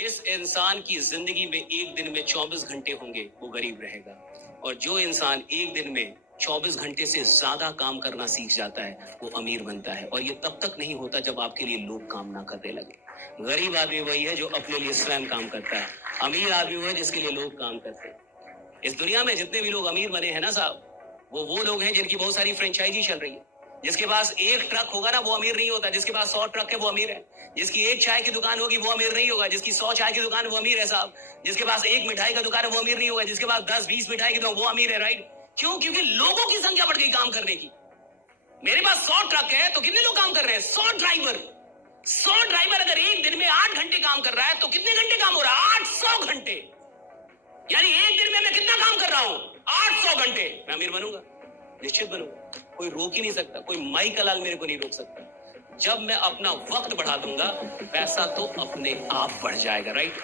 जिस इंसान की जिंदगी में एक दिन में 24 घंटे होंगे वो गरीब रहेगा, और जो इंसान एक दिन में 24 घंटे से ज्यादा काम करना सीख जाता है वो अमीर बनता है। और ये तब तक नहीं होता जब आपके लिए लोग काम ना करने लगे। गरीब आदमी वही है जो अपने लिए स्वयं काम करता है, अमीर आदमी वो है जिसके लिए लोग काम करते हैं। इस दुनिया में जितने भी लोग अमीर बने हैं ना साहब, वो लोग हैं जिनकी बहुत सारी फ्रेंचाइजी चल रही है। जिसके पास एक ट्रक होगा ना वो अमीर नहीं होता, जिसके पास 100 ट्रक है वो अमीर है। जिसकी एक चाय की दुकान होगी वो अमीर नहीं होगा, जिसकी 100 चाय की दुकान है वो अमीर है साहब। जिसके पास एक मिठाई का दुकान है वो अमीर नहीं होगा, जिसके पास 10-20 मिठाई की दुकान वो अमीर है। राइट? क्यों? क्योंकि लोगों की संख्या बढ़ गई काम करने की। मेरे पास 100 ट्रक है तो कितने लोग काम कर रहे हैं? 100 ड्राइवर अगर एक दिन में 8 घंटे काम कर रहा है तो कितने घंटे काम हो रहा है? 800 घंटे। यानी एक दिन में मैं कितना काम कर रहा हूं? 800 घंटे। मैं अमीर बनूंगा, निश्चित बनूंगा। कोई रोक ही नहीं सकता, कोई माई का लाल मेरे को नहीं रोक सकता। जब मैं अपना वक्त बढ़ा दूंगा पैसा तो अपने आप बढ़ जाएगा। राइट?